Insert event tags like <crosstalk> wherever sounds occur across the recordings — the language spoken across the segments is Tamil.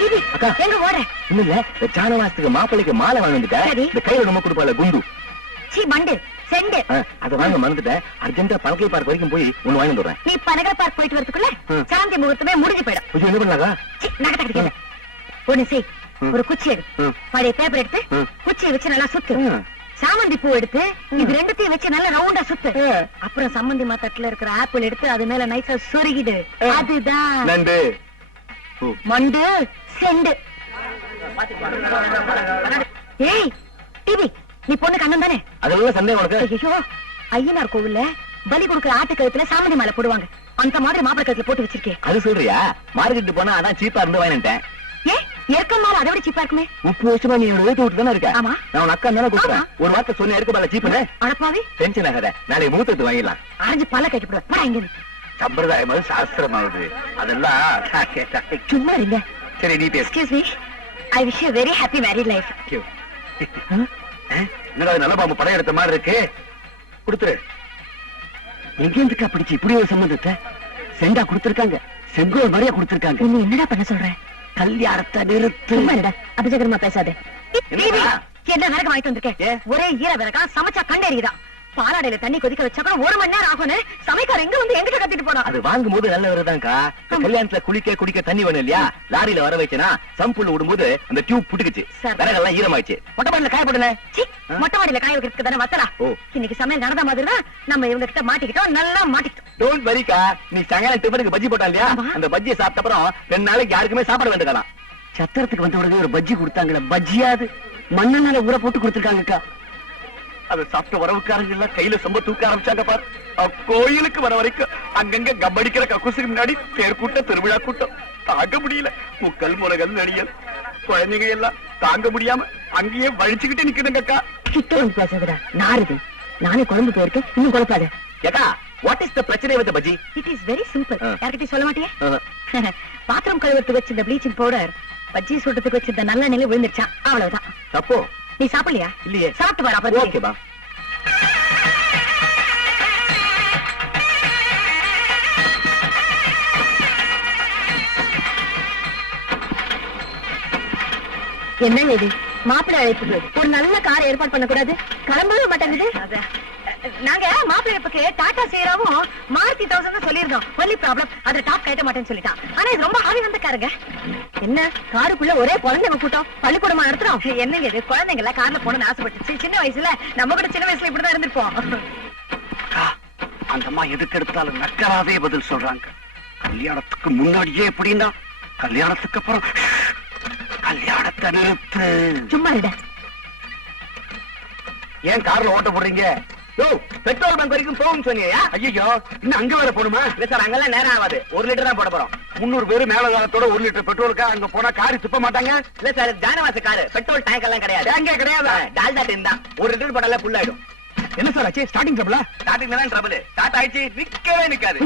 அக்கா. எங்க ஓடுற இல்ல சாணவாசத்துக்கு மாப்பிள்ளைக்கு மாலை வாங்கி வந்துட்டேன். சரி. இந்த கையில நம்ம கொடுப்பால குண்டு. சீ மண்டு. செண்டு. ஆ, அதை வாங்க மறந்துட்டேன். அர்ஜென்டா பழக்கை பார்க் வரைக்கும் போய் ஒண்ணு வாங்கி வந்துடுறேன். நீ பனகர் பார்க் போயிட்டு வரதுக்குள்ள. சாந்தி முகூர்த்தமே முடிஞ்சு போயிடும். ஐயோ என்ன பண்ணாக்கா? சீ, நகத்தை கிடைக்கல ஒண்ணு செய். ம். ஒரு குச்சி எடு. பழைய பேப்பர் எடுத்து. குச்சியை வச்சு நல்லா சுத்து. சாமந்தி பூ எடுத்து இது ரெண்டுத்தையும் வச்சு நல்லா ரவுண்டா சுத்து. அப்புறம் சம்மந்தி மாத்தட்டுல இருக்கிற ஆப்பிள் எடுத்து அது மேல நைஸா சொருகிடு. அதுதான். மண்டு செண்டு. ஏய் டிவி நீ பொண்ணு கண்ணன் தானே? அதெல்லாம் சந்தேகம் உனக்கு. ஐயோ ஐயனார் கோவில்ல பலி கொடுக்கிற ஆட்டு கழுத்துல சாமந்தி மாலை போடுவாங்க. அந்த மாதிரி மாப்பிள கழுத்துல போட்டு வச்சிருக்கேன் அது சொல்றியா? மார்க்கெட் போனா அதான் சீப்பா இருந்து வாங்கிட்டேன் ஏ ஏற்கம் மாலை அதை விட சீப்பா இருக்குமே. முப்பது வருஷமா நீ என்னோட வீட்டு விட்டு தானே இருக்க? ஆமா. நான் உன் அக்கா தானே கூப்பிடுறேன். ஒரு வார்த்தை சொன்ன இருக்க பால சீப்புன்னு அடப்பாவி. டென்ஷன் ஆகாத. நாளைக்கு மூத்தத்து வாங்கிடலாம். அரைஞ்சு பல்ல கட்டிவிடுவேன் இங்க இருந்து. சம்பிரதாயம் அது சாஸ்திரமாகுது அதெல்லாம் நான் கேட்டேன். சும்மா இருங்க. சரி நீ பேசு. Excuse me I wish you very happy married life. என்னடா நல்ல பாம்பு படம் எடுத்த மாதிரி இருக்கு? கொடுத்துரு. எங்க இருந்துக்கா பிடிச்சு? இப்படி ஒரு சம்பந்தத்தை? செண்டா கொடுத்திருக்காங்க. செங்கோல் மாதிரியா கொடுத்திருக்காங்க. நீ என்னடா பண்ண சொல்ற? கல்யாணத்தை நிறுத்து. அபிஜகரமா பேசாதே? என்ன விறகு வாங்கிட்டு வந்திருக்கேன்? ஒரே ஈர விறகா சமைச்சா கண்டறியுதான். பாலாடையில தண்ணி கொதிக்க வச்சா ஒரு மணி நேரம் ஆகும்னு சமைக்கார எங்க வந்து எங்கிட்ட கத்திட்டு போனா அது வாங்கும் போது நல்ல வருதாங்கா ஆமா. கல்யாணத்துல குளிக்க குடிக்க தண்ணி வேணும் இல்லையா? லாரியில வர வச்சனா சம்புள்ள விடும்போது அந்த டியூப் புட்டுக்குச்சு. விறகெல்லாம் ஈரமாயிடுச்சு. மொட்டை மாடியில காய போடுனே. சீ, மொட்டை மாடியில காய வைக்கிறதுக்கு தானே வத்தலா? ஓ. இன்னைக்கு சமையல் நடந்த மாதிரி தான் நம்ம இவங்க கிட்ட மாட்டிக்கிட்டோம் நல்லா மாட்டிக்கிட்டோம். டோன்ட் வரிக்கா நீ சாயங்காலம் டிஃபனுக்கு பஜ்ஜி போட்டா இல்லையா. அந்த பஜ்ஜியை சாப்பிட்ட அப்புறம் ரெண்டு நாளைக்கு யாருக்குமே சாப்பாடு வேண்டுக்கலாம் சத்திரத்துக்கு வந்த உடனே ஒரு பஜ்ஜி கொடுத்தாங்களே பஜ்ஜியாது. மண்ணெண்ணால ஊற போட்டு கொடுத்திருக்காங்கக்கா. அதை சாப்பிட்ட வரவுக்காரங்க எல்லாம் கையில சொம்ப தூக்க ஆரம்பிச்சாங்க பார். கோயிலுக்கு வர வரைக்கும் அங்கங்க கப்படிக்கிற கக்கூசுக்கு முன்னாடி தேர் கூட்டம் திருவிழா கூட்டம். தாங்க முடியல. முக்கல் முறகல் நடிகல் குழந்தைங்க எல்லாம் தாங்க முடியாம அங்கேயே வழிச்சுக்கிட்டு நிக்குதுங்கக்கா கிட்ட வந்து பேசாதடா. நாருது நானே குழம்பு போயிருக்கேன். இன்னும் குழப்பாத. ஏக்கா வாட் இஸ் த பிரச்சனை with bajji? It is very simple ஆ. யார்கிட்டயும் சொல்ல மாட்டியே? பாத்திரம் கழுவுறதுக்கு வச்சிருந்த ப்ளீச்சிங் பவுடர் பஜ்ஜி சுடுறதுக்கு வச்சிருந்த நல்ல நிலை விழுந்துருச்சான் அவ்வளவுதான். தப்போ? நீ சாப்பிடலையா? இல்லையே. சாப்பிட்டு வர அப்புறம் ஓகே பா. என்ன இது மாப்பிள்ளை அழைப்புக்கு ஒரு நல்ல கார் ஏற்பாடு பண்ண கூடாது கிளம்பவே மாட்டேங்குது நாங்க மாப்பிள்ளை டாடா சேராவும் மாருதி தௌசண்ட் சொல்லியிருந்தோம். ஒன்லி ப்ராப்ளம் அதை டாப் கட்ட மாட்டேன்னு சொல்லிட்டான். ஆனா இது ரொம்ப ஹாவி வந்த காருங்க என்ன காருக்குள்ள ஒரே குழந்தைங்க கூட்டம் பள்ளிக்கூடமா நடத்துறோம்? என்னங்க இது குழந்தைங்கள கார்ல போகணும்னு ஆசைப்பட்டுச்சு. சின்ன வயசுல நம்ம கூட சின்ன வயசுல இப்படிதான் இருந்திருப்போம். அந்த அம்மா எதுக்கு எடுத்தாலும் நக்கராவே பதில் சொல்றாங்க. கல்யாணத்துக்கு முன்னாடியே எப்படின்னா கல்யாணத்துக்கு அப்புறம் கல்யாணத்தை நிறுத்து. சும்மா ஏன் கார்ல ஓட்ட போடுறீங்க? பெட்ரோல் பங்க் வரைக்கும் போகும் சொன்னீங்க ஐயோ இன்னும் அங்க வேற போணுமா இல்ல சார் அங்கெல்லாம் நேரம் ஆகாது. ஒரு லிட்டர் தான் போட போறோம். முன்னூறு பேர் மேல காலத்தோட ஒரு லிட்டர் பெட்ரோலுக்கு அங்க போனா காரி துப்ப மாட்டாங்க? இல்ல சார் ஜானவாச காரு. பெட்ரோல் டேங்க் எல்லாம் கிடையாது. டேங்கே கிடையாது? டால்டா டின் தான். ஒரு லிட்டர் போட்டால ஃபுல் ஆயிடும். என்ன சார் ஆச்சு? ஸ்டார்டிங் ட்ரபிளா ஸ்டார்டிங்ல தான் ட்ரபிள் ஸ்டார்ட் ஆயிடுச்சு. நிக்கவே நிக்காது.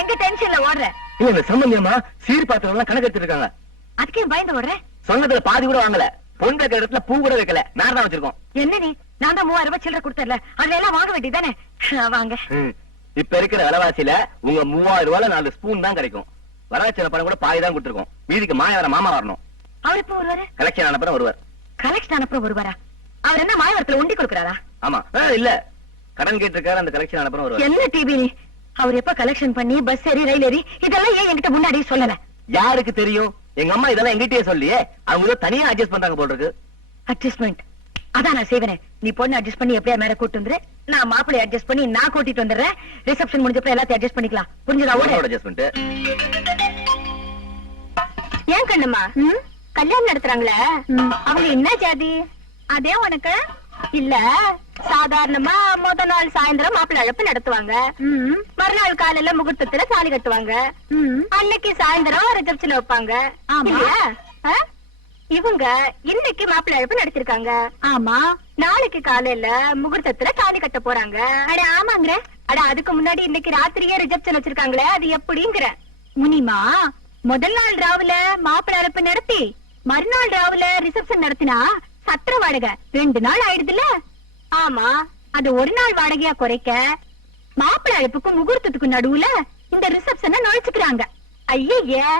எங்க டென்ஷன்ல ஓடுற? இல்ல இந்த சம்பந்தியம்மா சீர் பாத்திரம் எல்லாம் கணக்கு எடுத்துட்டு இருக்காங்க அதுக்கே பயந்து ஓடுற? சொன்னதுல பாதி கூட வாங்கல. பொன் வைக்கிற இடத்துல பூ கூட வைக்கல. மேல தான் வச்சிருக்கோம். என்ன நீ? நான் தான் மூவாயிரம் ரூபாய் சில்லற கொடுத்தல அதுல எல்லாம் வாங்க வேண்டியதானே வாங்க. இப்ப இருக்கிற விலைவாசியில உங்க மூவாயிரம் ரூபாய்ல நாலு ஸ்பூன் தான் கிடைக்கும். வரவச்சன பணம் கூட பாதி தான் கொடுத்துருக்கோம். மீதிக்கு மாய வர மாமா வரணும். அவர் எப்ப வருவாரு? கலெக்ஷன் அனுப்புற வருவார். கலெக்ஷன் அனுப்புறம் வருவாரா? அவர் என்ன மாயவரத்துல உண்டி கொடுக்கறாரா? ஆமா. இல்ல. கடன் கேட்டு இருக்காரு அந்த கலெக்ஷன் அனுப்புற வருவார். என்ன டிவி அவர் எப்ப கலெக்ஷன் பண்ணி பஸ் ஏறி ரயில் ஏறி இதெல்லாம் ஏன் என்கிட்ட முன்னாடியே சொல்லல? யாருக்கு தெரியும்? எங்க அம்மா இதெல்லாம் எங்கிட்டயே சொல்லியே. அவங்க தனியா அட்ஜஸ்ட் பண்றாங்க போல இருக்கு. அட்ஜஸ்ட்மெண்ட் அதான் நான் செய்வேனே. நீ பொண்ணு அட்ஜஸ்ட் பண்ணி எப்படியா மேல கூட்டு வந்துரு? நான் மாப்பிள்ளை அட்ஜஸ்ட் பண்ணி நான் கூட்டிட்டு வந்துடுறேன். ரிசப்ஷன் முடிஞ்சப்ப எல்லாத்தையும் அட்ஜஸ்ட் பண்ணிக்கலாம். புரிஞ்சுதா அட்ஜஸ்ட்மெண்ட் ஏன் கண்ணம்மா? கல்யாணம் நடத்துறாங்களே? அவங்க என்ன ஜாதி? அதே உனக்கு? இல்ல சாதாரணமா முத நாள் சாயந்தரம் மாப்பிள்ளை அழைப்பு நடத்துவாங்க. மறுநாள் காலையில முகூர்த்தத்துல தாலி கட்டுவாங்க. அன்னைக்கு சாயந்தரம் ரிசப்ஷன் வைப்பாங்க. இல்லையா? இவங்க இன்னைக்கு மாப்பிள்ளை அழைப்பு நடத்திருக்காங்க. ஆமா. நாளைக்கு காலையில முகூர்த்தத்துல தாலி கட்ட போறாங்க. அட ஆமாங்க அட அதுக்கு முன்னாடி இன்னைக்கு ராத்திரியே ரிசப்ஷன் வச்சிருக்காங்களே அது எப்படிங்கிற. முனிமா முதல் நாள் ராவுல மாப்பிள்ளை அழைப்பு நடத்தி மறுநாள் ராவுல ரிசப்ஷன் நடத்தினா சத்திர வாடகை. ரெண்டு நாள் ஆயிடுதுல ஆமா. அது ஒரு நாள் வாடகையா குறைக்க மாப்பிள்ளை அழைப்புக்கும் முகூர்த்தத்துக்கும் நடுவுல இந்த ரிசப்ஷனை நுழைச்சுக்கிறாங்க. ஐயே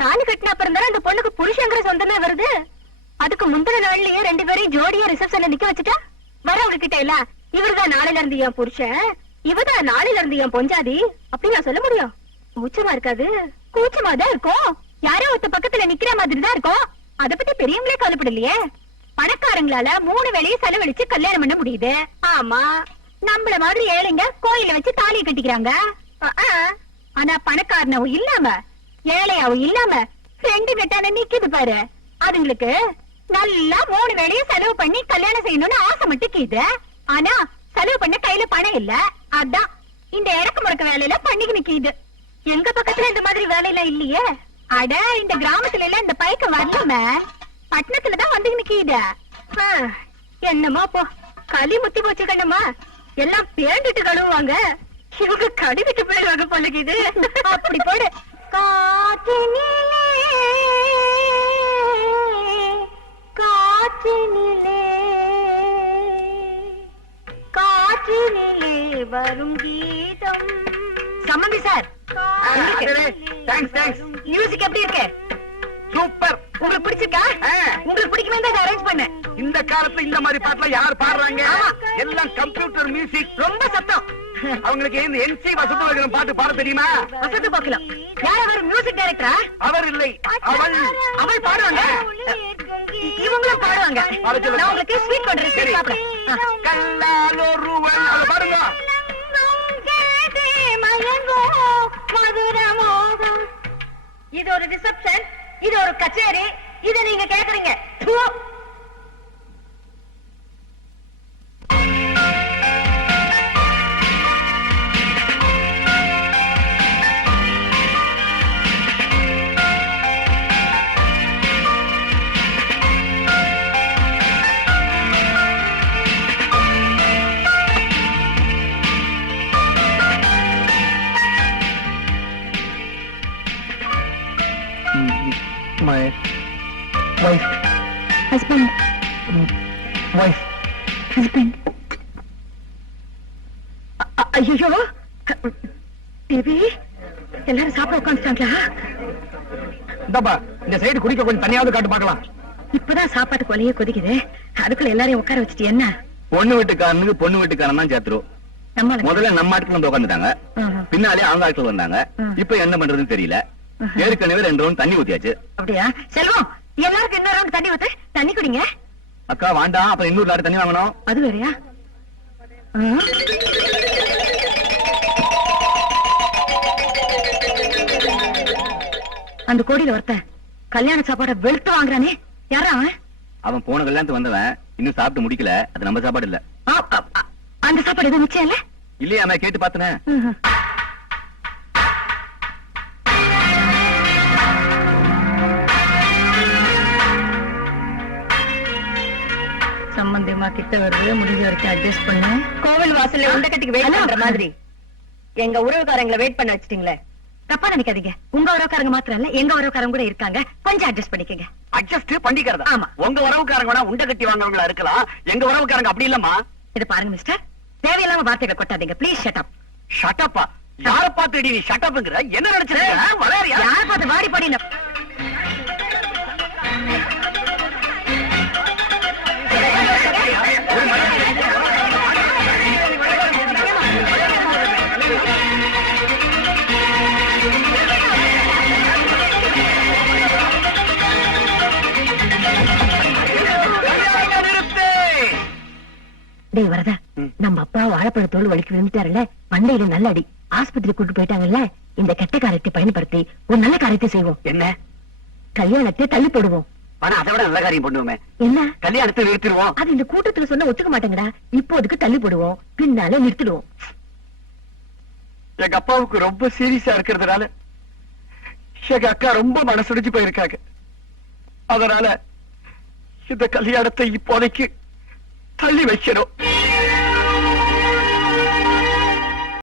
தாலி கட்டின அப்புறம் தானே அந்த பொண்ணுக்கு புருஷங்கிற சொந்தமே வருது. அதுக்கு முந்தின நாள்லயே ரெண்டு பேரையும் ஜோடியா ரிசப்ஷன்ல நிக்க வச்சுட்டா? வரவங்க கிட்ட இல்ல இவர்தான் நாளையில இருந்து என் புருஷன். இவதான் நாளையில இருந்து என் பொஞ்சாதி. அப்படின்னு நான் சொல்ல முடியும். கூச்சமா இருக்காது. கூச்சமா தான் இருக்கும். யாரோ ஒருத்த பக்கத்துல நிக்கிற மாதிரி தான் இருக்கும். அத பத்தி பெரியவங்களே கவலைப்படலையே. பணக்காரங்களால மூணு வேலையை செலவழிச்சு கல்யாணம் பண்ண முடியுது. ஆமா. நம்மள மாதிரி ஏழைங்க கோயில வச்சு தாலியை கட்டிக்கிறாங்க. ஆனா பணக்காரனவும் இல்லாம ஏழையாவும் இல்லாம ரெண்டு கட்டான நிக்குது பாரு. அதுங்களுக்கு நல்லா மூணு வேலையை செலவு பண்ணி கல்யாணம் செய்யணும்னு ஆசை மட்டும் கீது. ஆனா செலவு பண்ண கையில பணம் இல்ல. அதான் இந்த இறக்கு முறக்க வேலையில பண்ணிக்கு நிக்கிது எங்க பக்கத்துல இந்த மாதிரி வேலையெல்லாம் இல்லையே? அட இந்த கிராமத்துல எல்லாம் இந்த பைக்க வரலமே. பட்டணத்துலதான் வந்து நிக்கிது என்னமோ போ. களி முத்தி போச்சு கண்ணம்மா. எல்லாம் பேண்டுட்டு கழுவுவாங்க. இவங்க கடிவிட்டு போயிடுவாங்க பழகிது <laughs> அப்படி போடு. வரும் கீதம் சம்மந்தி சார் thanks, thanks. மியூசிக் எப்படி இருக்கு? சூப்பர். உங்களுக்கு பிடிச்சிருக்கா. உங்களுக்கு பிடிக்குமே? தான் அரேஞ்ச் பண்ணேன் இந்த காலத்துல இந்த மாதிரி பாட்டுலாம் யார் பாடுறாங்க. எல்லாம் கம்ப்யூட்டர் மியூசிக் ரொம்ப சத்தம். அவங்களுக்கு இந்த என்சி வசந்தவர்கள் பாட்டு பாட தெரியுமா? வசதி பார்க்கலாம் யார் அவர் மியூசிக் டைரக்டரா அவர் இல்லை. அவள் அவள் பாடுவாங்க. இவங்களும் பாடுவாங்க. நான் உங்களுக்கு ஸ்வீட் கொண்டு சரி. சாப்பிடுறேன். கல்லாலொருவன். அதை பாருங்க. இது ஒரு ரிசப்ஷன் இது ஒரு கச்சேரி. இத நீங்க கேக்குறீங்க. Husband ஐயோ தேவி எல்லாரும் சாப்பிட உட்காந்துட்டாங்களா இந்த சைடு குடிக்க கொஞ்சம் தனியாவது காட்டு பார்க்கலாம். இப்பதான் சாப்பாட்டு கொலையே கொதிக்குது. அதுக்குள்ள எல்லாரையும் உட்கார வச்சுட்டு என்ன? பொண்ணு வீட்டுக்காரனுக்கு பொண்ணு வீட்டுக்காரன் தான் சேர்த்துரும் முதல்ல நம்ம ஆட்கள் வந்து உட்காந்துட்டாங்க. பின்னாலே அவங்க ஆட்கள் வந்தாங்க. இப்ப என்ன பண்றதுன்னு தெரியல. ஏற்கனவே ரெண்டு ரவுண்ட் தண்ணி ஊத்தியாச்சு. அப்படியா? செல்வம் எல்லாருக்கும் இன்னொரு round தண்ணி ஊத்து? தண்ணி குடிங்க. அக்கா வேண்டாம் அப்புறம் இன்னொரு லாரி தண்ணி வாங்கணும். அது வேறயா? அந்த கோடியில ஒருத்தன் கல்யாண சாப்பாட வெளுத்து வாங்குறானே. யாரா அவன்? அவன் போன கல்யாணத்துக்கு வந்தவன். இன்னும் சாப்பிட்டு முடிக்கல. அது நம்ம சாப்பாடு இல்ல. அந்த சாப்பாடு எதுவும் மிச்சம் இல்ல? இல்லையா கேட்டு பார்த்தனே சம்பந்தியமா கிட்ட வருது முடிஞ்ச வரைக்கும் அட்ஜஸ்ட் பண்ணு. கோவில் வாசல்ல உண்ட கட்டிக்கு வெயிட் பண்ற மாதிரி. எங்க உறவுக்காரங்களை வெயிட் பண்ண வச்சிட்டீங்களே. தப்பா நினைக்காதீங்க. உங்க உறவுக்காரங்க மாத்திரம் இல்ல எங்க உறவுக்காரங்க கூட இருக்காங்க. கொஞ்சம் அட்ஜஸ்ட் பண்ணிக்கங்க. அட்ஜஸ்ட் பண்ணிக்கிறதா? ஆமா. உங்க உறவுக்காரங்க வேணா உண்டை கட்டி வாங்குறவங்களா இருக்கலாம். எங்க உறவுக்காரங்க அப்படி இல்லம்மா. இது பாருங்க மிஸ்டர் தேவையில்லாம வார்த்தைகளை கொட்டாதீங்க. ப்ளீஸ் ஷட் அப் ஷட்டப்பா யார பார்த்து நீ ஷட்டப்ங்கிற என்ன நினைச்சிருக்க வளையறியா? யார் பார்த்து வாடி பாடி டேய் வரதா. நம்ம அப்பா வாழைப்பழத்தோடு வலிக்கு விழுந்துட்டாருல மண்டையில நல்ல அடி. ஆஸ்பத்திரி கூட்டு போயிட்டாங்கல்ல? இந்த கெட்ட காரியத்தை பயன்படுத்தி ஒரு நல்ல காரியத்தை செய்வோம். என்ன? கல்யாணத்தை தள்ளி போடுவோம். ஆனா அதை விட நல்ல காரியம் பண்ணுவோமே. என்ன? கல்யாணத்தை நிறுத்திடுவோம். அது இந்த கூட்டத்துல சொன்னா ஒத்துக்க மாட்டேங்கடா. இப்போதைக்கு தள்ளி போடுவோம். பின்னால நிறுத்திடுவோம். எங்க அப்பாவுக்கு ரொம்ப சீரியஸா இருக்கிறதுனால எங்க அக்கா ரொம்ப மனசுடிச்சு போயிருக்காங்க. அதனால இந்த கல்யாணத்தை இப்போதைக்கு தள்ளி வைக்கணும்.